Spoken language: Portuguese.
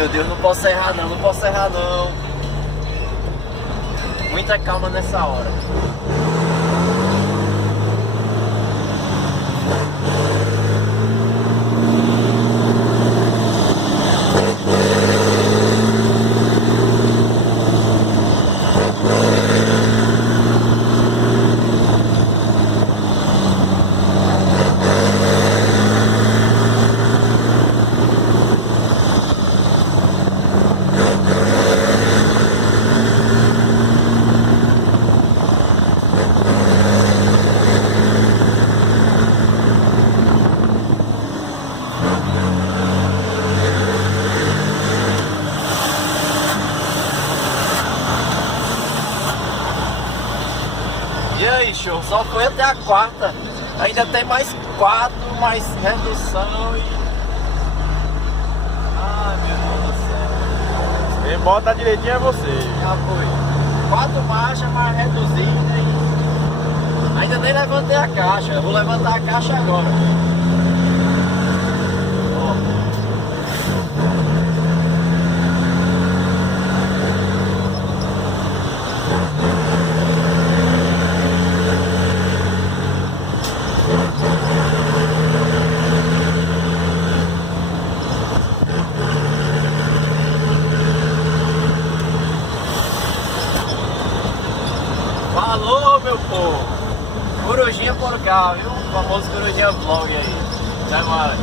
meu Deus, não posso errar não, não posso errar não. Muita calma nessa hora. E aí, show, só foi até a quarta. Ainda tem mais 4, mais redução e... Ai, meu Deus do céu. Quem bota direitinho é você. Já foi. 4 marchas, mais reduzida e... Ainda nem levantei a caixa. Eu vou levantar a caixa agora. Falou, meu povo! Corujinha por cá, viu? O famoso Corujinha Vlog aí. Até mais.